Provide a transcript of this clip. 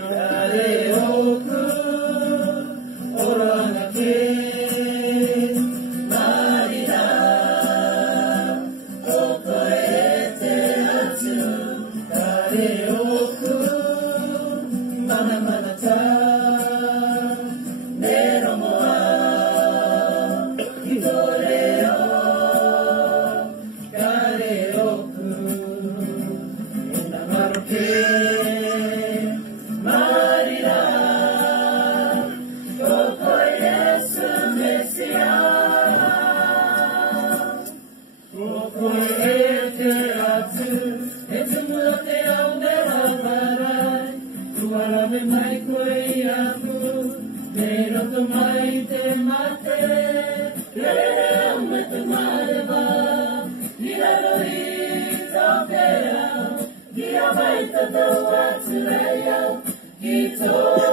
誰をくおらなけマリラここへてあつ誰をくまなまなたメロモアひとれよ誰をくえなまるけMai koe aku, pero tomai te mate, lere o me te mareva, gira roi topera, gira vai te tau atu reia, ki tō